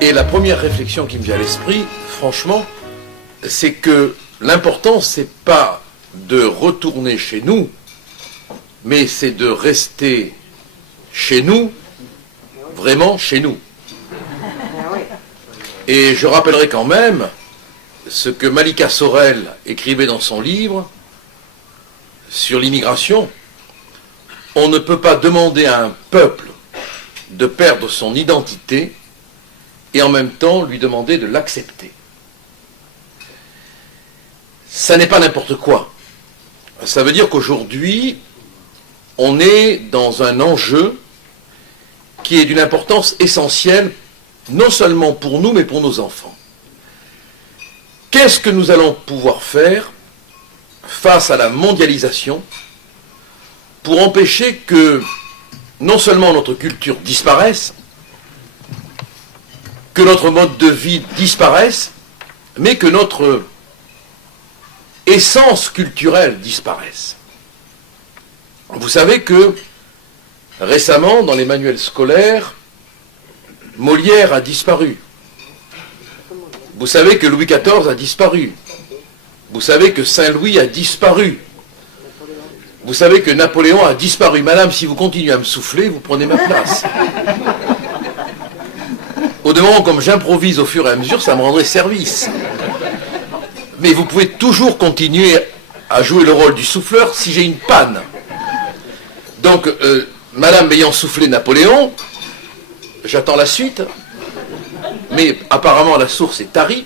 Et la première réflexion qui me vient à l'esprit, franchement, c'est que l'important, c'est pas de retourner chez nous, mais c'est de rester chez nous, vraiment chez nous. Et je rappellerai quand même ce que Malika Sorel écrivait dans son livre sur l'immigration. On ne peut pas demander à un peuple de perdre son identité et en même temps lui demander de l'accepter. Ça n'est pas n'importe quoi. Ça veut dire qu'aujourd'hui, on est dans un enjeu qui est d'une importance essentielle, non seulement pour nous, mais pour nos enfants. Qu'est-ce que nous allons pouvoir faire face à la mondialisation pour empêcher que non seulement notre culture disparaisse, que notre mode de vie disparaisse, mais que notre essence culturelle disparaisse. Vous savez que récemment, dans les manuels scolaires, Molière a disparu. Vous savez que Louis XIV a disparu. Vous savez que Saint-Louis a disparu. Vous savez que Napoléon a disparu. Madame, si vous continuez à me souffler, vous prenez ma place. Au demeurant, comme j'improvise au fur et à mesure, ça me rendrait service. Mais vous pouvez toujours continuer à jouer le rôle du souffleur si j'ai une panne. Donc, Madame m'ayant soufflé Napoléon, j'attends la suite, mais apparemment la source est tarie.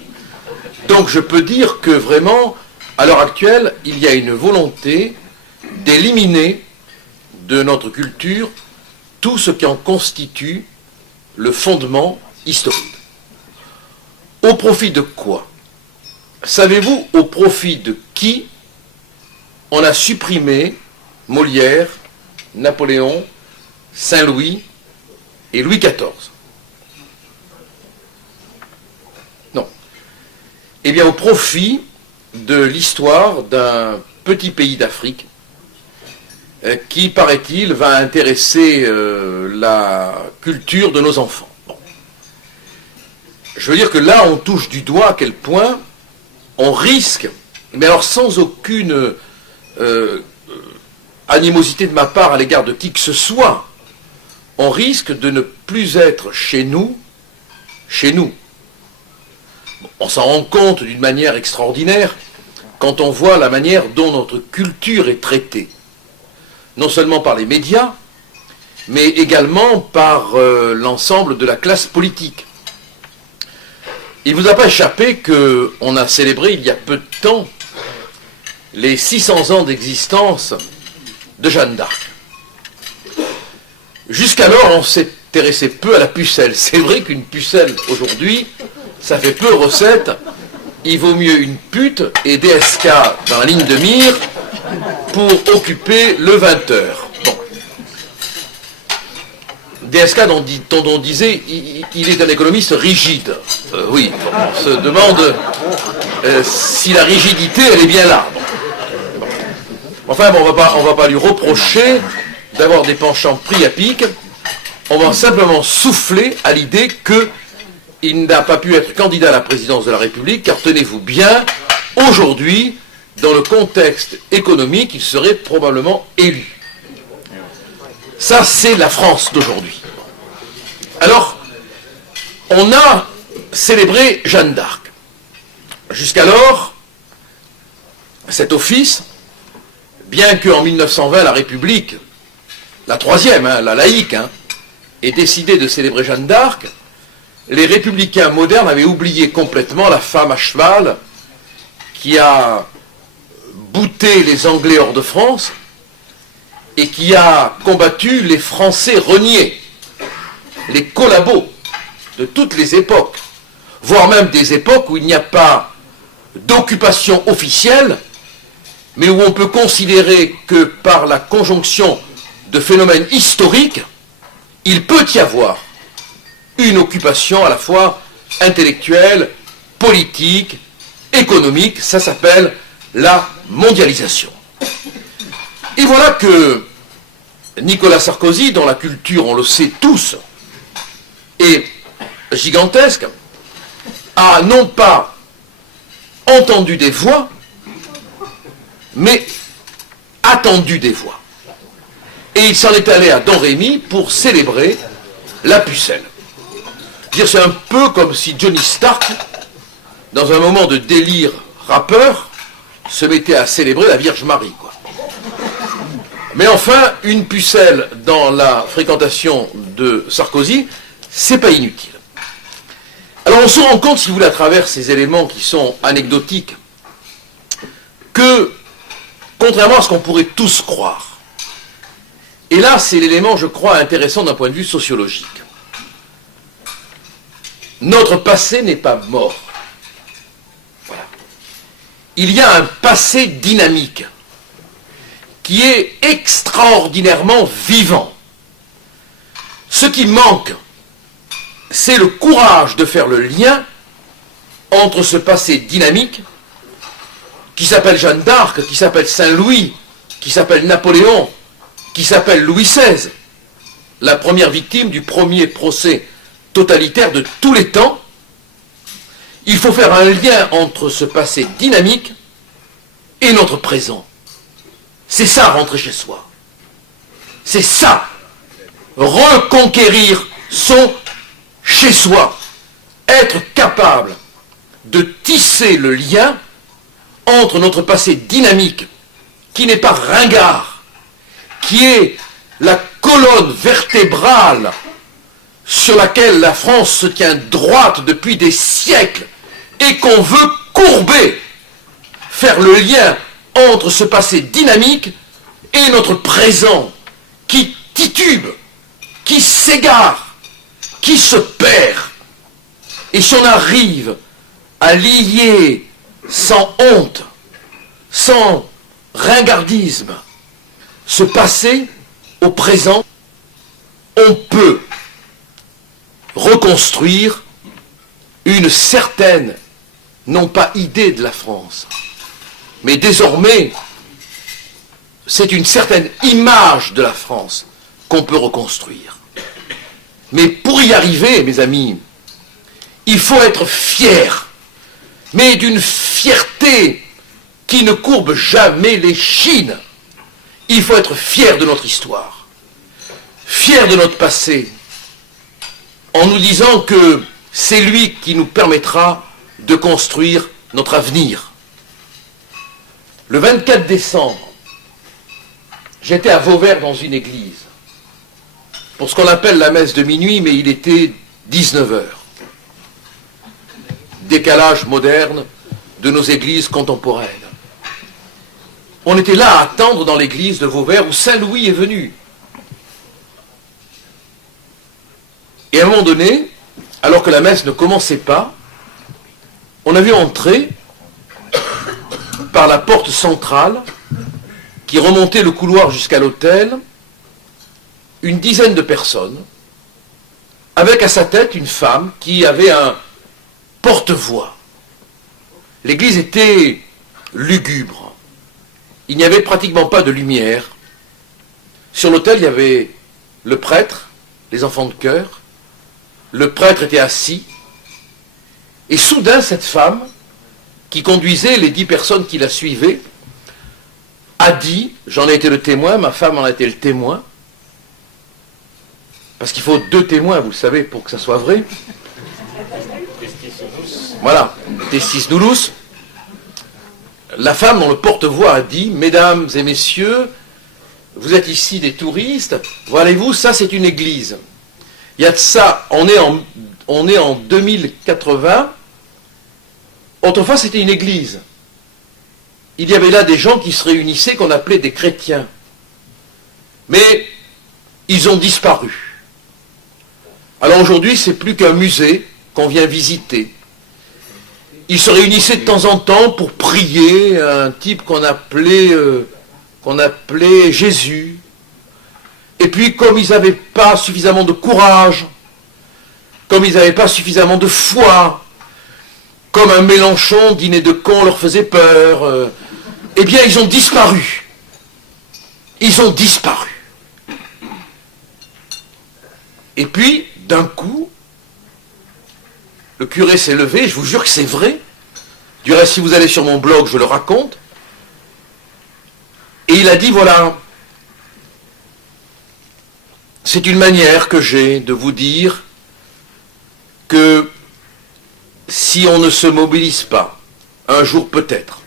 Donc je peux dire que vraiment, à l'heure actuelle, il y a une volonté d'éliminer de notre culture tout ce qui en constitue le fondement historique. Au profit de quoi? Savez-vous au profit de qui on a supprimé Molière, Napoléon, Saint-Louis et Louis XIV? Non. Eh bien, au profit de l'histoire d'un petit pays d'Afrique qui, paraît-il, va intéresser la culture de nos enfants. Bon. Je veux dire que là, on touche du doigt à quel point on risque, mais alors sans aucune animosité de ma part à l'égard de qui que ce soit, on risque de ne plus être chez nous, chez nous. On s'en rend compte d'une manière extraordinaire quand on voit la manière dont notre culture est traitée. Non seulement par les médias, mais également par l'ensemble de la classe politique. Il ne vous a pas échappé qu'on a célébré il y a peu de temps les 600 ans d'existence de Jeanne d'Arc. Jusqu'alors, on s'intéressait peu à la pucelle. C'est vrai qu'une pucelle, aujourd'hui, ça fait peu recette. Il vaut mieux une pute et DSK dans la ligne de mire pour occuper le 20h. Bon. DSK dont on disait il est un économiste rigide. Oui, on se demande si la rigidité, elle est bien là. Bon. Enfin, bon, on va pas lui reprocher d'avoir des penchants pris à pic. On va simplement souffler à l'idée qu'il n'a pas pu être candidat à la présidence de la République, car tenez-vous bien, aujourd'hui, dans le contexte économique, il serait probablement élu. Ça, c'est la France d'aujourd'hui. Alors, on a célébré Jeanne d'Arc. Jusqu'alors, cet office, bien qu'en 1920, la République, la troisième, la laïque, ait décidé de célébrer Jeanne d'Arc, les républicains modernes avaient oublié complètement la femme à cheval qui a bouté les Anglais hors de France et qui a combattu les Français reniés, les collabos de toutes les époques, voire même des époques où il n'y a pas d'occupation officielle, mais où on peut considérer que par la conjonction de phénomènes historiques, il peut y avoir une occupation à la fois intellectuelle, politique, économique. Ça s'appelle la mondialisation. Et voilà que Nicolas Sarkozy, dont la culture, on le sait tous, est gigantesque, a non pas entendu des voix, mais attendu des voix. Et il s'en est allé à Domrémy pour célébrer la pucelle. C'est un peu comme si Johnny Stark, dans un moment de délire rappeur, se mettait à célébrer la Vierge Marie, quoi. Mais enfin, une pucelle dans la fréquentation de Sarkozy, c'est pas inutile. Alors on se rend compte, si vous voulez, à travers ces éléments qui sont anecdotiques, que, contrairement à ce qu'on pourrait tous croire, et là c'est l'élément, je crois, intéressant d'un point de vue sociologique, notre passé n'est pas mort. Voilà. Il y a un passé dynamique qui est extraordinairement vivant. Ce qui manque, c'est le courage de faire le lien entre ce passé dynamique qui s'appelle Jeanne d'Arc, qui s'appelle Saint-Louis, qui s'appelle Napoléon, qui s'appelle Louis XVI, la première victime du premier procès totalitaire de tous les temps. Il faut faire un lien entre ce passé dynamique et notre présent. C'est ça, rentrer chez soi. C'est ça, reconquérir son chez-soi. Être capable de tisser le lien entre notre passé dynamique, qui n'est pas ringard, qui est la colonne vertébrale sur laquelle la France se tient droite depuis des siècles, et qu'on veut courber, faire le lien entre ce passé dynamique et notre présent, qui titube, qui s'égare, qui se perd. Et si on arrive à lier sans honte, sans ringardisme, ce passé au présent, on peut reconstruire une certaine, non pas idée de la France, mais désormais, c'est une certaine image de la France qu'on peut reconstruire. Mais pour y arriver, mes amis, il faut être fier, mais d'une fierté qui ne courbe jamais l'échine. Il faut être fier de notre histoire, fier de notre passé, en nous disant que c'est lui qui nous permettra de construire notre avenir. Le 24 décembre, j'étais à Vauvert dans une église, pour ce qu'on appelle la messe de minuit, mais il était 19 heures. Décalage moderne de nos églises contemporaines. On était là à attendre dans l'église de Vauvert où Saint-Louis est venu. Et à un moment donné, alors que la messe ne commençait pas, on a vu entrer par la porte centrale qui remontait le couloir jusqu'à l'autel une dizaine de personnes avec à sa tête une femme qui avait un porte-voix. L'église était lugubre. Il n'y avait pratiquement pas de lumière. Sur l'autel, il y avait le prêtre, les enfants de chœur. Le prêtre était assis. Et soudain, cette femme, qui conduisait les 10 personnes qui la suivaient, a dit, j'en ai été le témoin, ma femme en a été le témoin, parce qu'il faut 2 témoins, vous le savez, pour que ça soit vrai. Voilà, testis nullus. La femme dont le porte-voix a dit, mesdames et messieurs, vous êtes ici des touristes, voyez-vous, ça c'est une église. Il y a de ça, on est en 2080, autrefois c'était une église. Il y avait là des gens qui se réunissaient, qu'on appelait des chrétiens. Mais ils ont disparu. Alors aujourd'hui, c'est plus qu'un musée qu'on vient visiter. Ils se réunissaient de temps en temps pour prier un type qu'on appelait Jésus. Et puis, comme ils n'avaient pas suffisamment de courage, comme ils n'avaient pas suffisamment de foi, comme un Mélenchon dîner de cons leur faisait peur, eh bien, ils ont disparu. Ils ont disparu. Et puis, d'un coup, le curé s'est levé, je vous jure que c'est vrai. Du reste, si vous allez sur mon blog, je le raconte. Et il a dit, voilà, c'est une manière que j'ai de vous dire que si on ne se mobilise pas, un jour peut-être,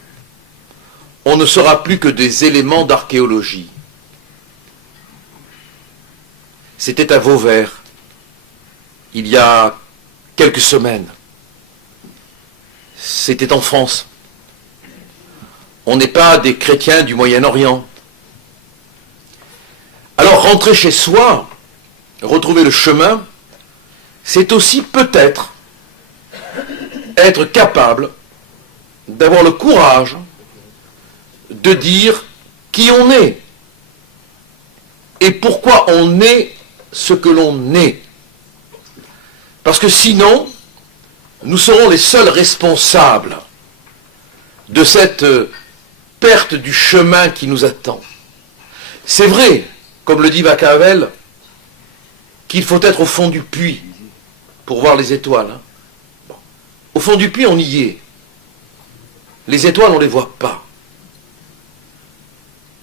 on ne sera plus que des éléments d'archéologie. C'était à Vauvert, il y a quelques semaines. C'était en France. On n'est pas des chrétiens du Moyen-Orient. Alors rentrer chez soi, retrouver le chemin, c'est aussi peut-être être capable d'avoir le courage de dire qui on est et pourquoi on est ce que l'on est. Parce que sinon, nous serons les seuls responsables de cette perte du chemin qui nous attend. C'est vrai, comme le dit Machiavel, qu'il faut être au fond du puits pour voir les étoiles. Hein. Bon. Au fond du puits, on y est. Les étoiles, on ne les voit pas.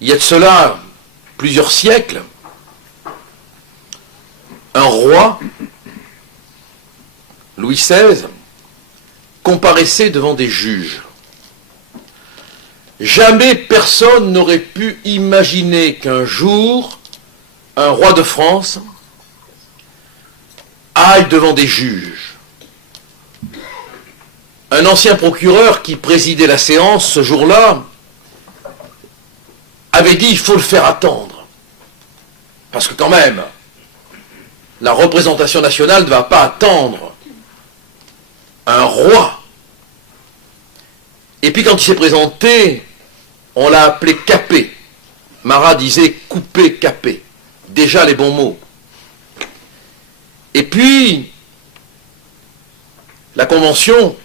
Il y a de cela plusieurs siècles, un roi, Louis XVI, comparaissait devant des juges. Jamais personne n'aurait pu imaginer qu'un jour, un roi de France aille devant des juges. Un ancien procureur qui présidait la séance ce jour-là avait dit il faut le faire attendre. Parce que quand même, la représentation nationale ne va pas attendre un roi. Et puis quand il s'est présenté, on l'a appelé Capet. Marat disait couper Capet. Déjà les bons mots. Et puis, la Convention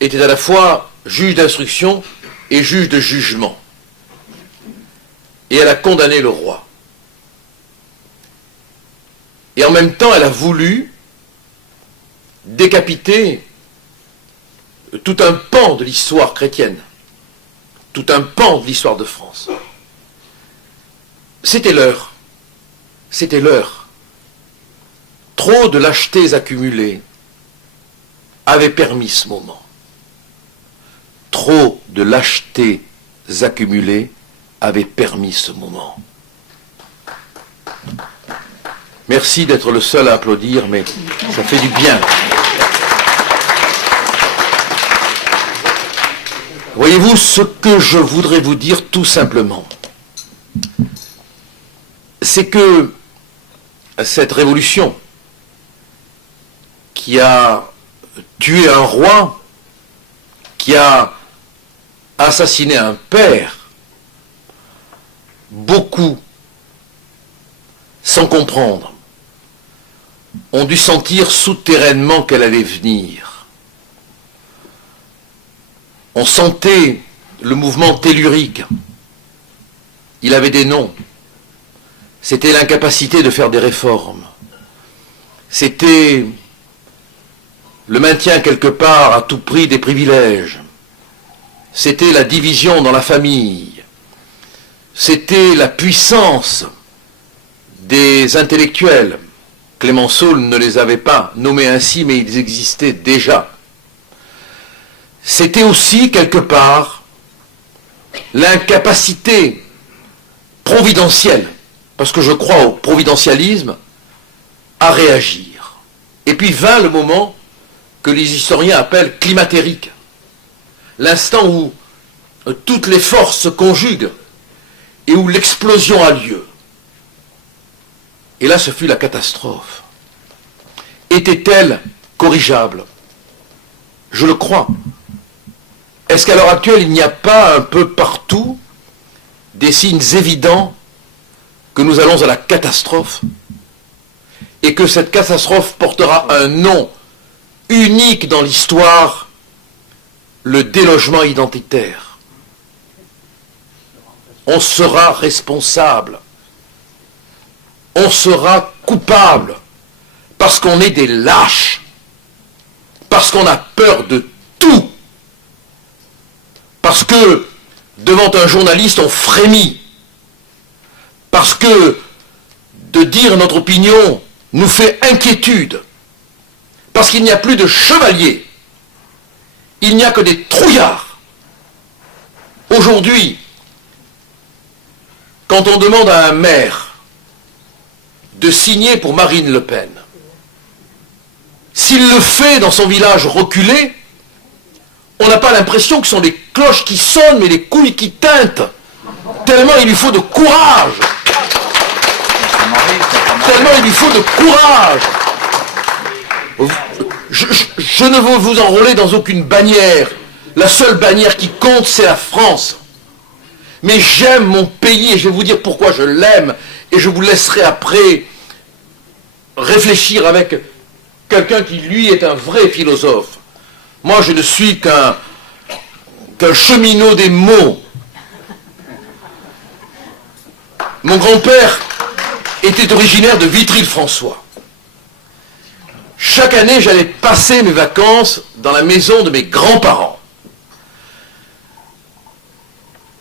était à la fois juge d'instruction et juge de jugement. Et elle a condamné le roi. Et en même temps, elle a voulu décapiter tout un pan de l'histoire chrétienne, tout un pan de l'histoire de France. C'était l'heure. C'était l'heure. Trop de lâchetés accumulées avaient permis ce moment. Trop de lâchetés accumulées avaient permis ce moment. Merci d'être le seul à applaudir, mais ça fait du bien. Voyez-vous, ce que je voudrais vous dire tout simplement, c'est que cette révolution qui a tué un roi, qui a assassiné un père, beaucoup, sans comprendre, ont dû sentir souterrainement qu'elle allait venir. On sentait le mouvement tellurique. Il avait des noms. C'était l'incapacité de faire des réformes. C'était le maintien quelque part à tout prix des privilèges. C'était la division dans la famille. C'était la puissance des intellectuels. Clémenceau ne les avait pas nommés ainsi, mais ils existaient déjà. C'était aussi, quelque part, l'incapacité providentielle, parce que je crois au providentialisme, à réagir. Et puis vint le moment que les historiens appellent climatérique. L'instant où toutes les forces se conjuguent et où l'explosion a lieu. Et là, ce fut la catastrophe. Était-elle corrigeable? Je le crois. Est-ce qu'à l'heure actuelle, il n'y a pas un peu partout des signes évidents que nous allons à la catastrophe et que cette catastrophe portera un nom unique dans l'histoire, le délogement identitaire? On sera responsable. On sera coupable parce qu'on est des lâches. parce qu'on a peur de tout. Parce que devant un journaliste, on frémit. Parce que de dire notre opinion nous fait inquiétude. Parce qu'il n'y a plus de chevaliers. Il n'y a que des trouillards. Aujourd'hui, quand on demande à un maire de signer pour Marine Le Pen, s'il le fait dans son village reculé, on n'a pas l'impression que ce sont les cloches qui sonnent, mais les couilles qui tintent. Tellement il lui faut de courage. Tellement il lui faut de courage. Je ne veux vous enrôler dans aucune bannière. La seule bannière qui compte, c'est la France. Mais j'aime mon pays et je vais vous dire pourquoi je l'aime. Et je vous laisserai après réfléchir avec quelqu'un qui, lui, est un vrai philosophe. Moi, je ne suis qu'un cheminot des mots. Mon grand-père était originaire de Vitry-le-François. Chaque année, j'allais passer mes vacances dans la maison de mes grands-parents.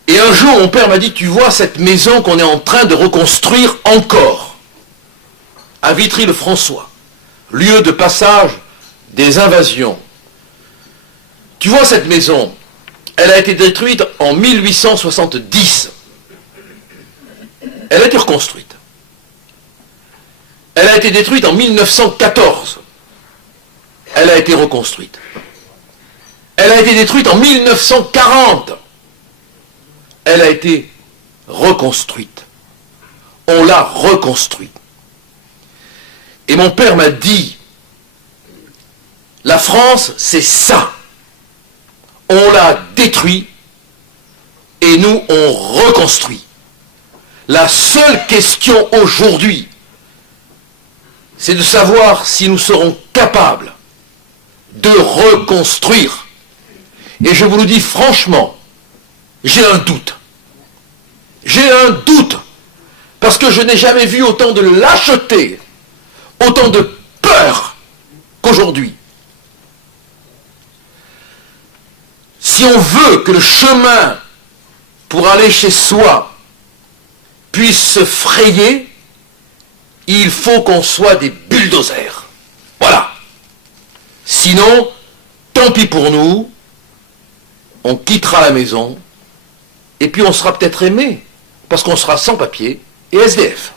Et un jour, mon père m'a dit, tu vois cette maison qu'on est en train de reconstruire encore, à Vitry-le-François, lieu de passage des invasions. Tu vois cette maison, elle a été détruite en 1870. Elle a été reconstruite. Elle a été détruite en 1914. Elle a été reconstruite. Elle a été détruite en 1940. Elle a été reconstruite. On l'a reconstruite. Et mon père m'a dit, la France, c'est ça. On l'a détruit et nous, on reconstruit. La seule question aujourd'hui, c'est de savoir si nous serons capables de reconstruire. Et je vous le dis franchement, j'ai un doute. J'ai un doute. Parce que je n'ai jamais vu autant de lâcheté, autant de peur qu'aujourd'hui. Si on veut que le chemin pour aller chez soi puisse se frayer, il faut qu'on soit des bulldozers. Voilà. Sinon, tant pis pour nous, on quittera la maison, et puis on sera peut-être aimé, parce qu'on sera sans papier et SDF.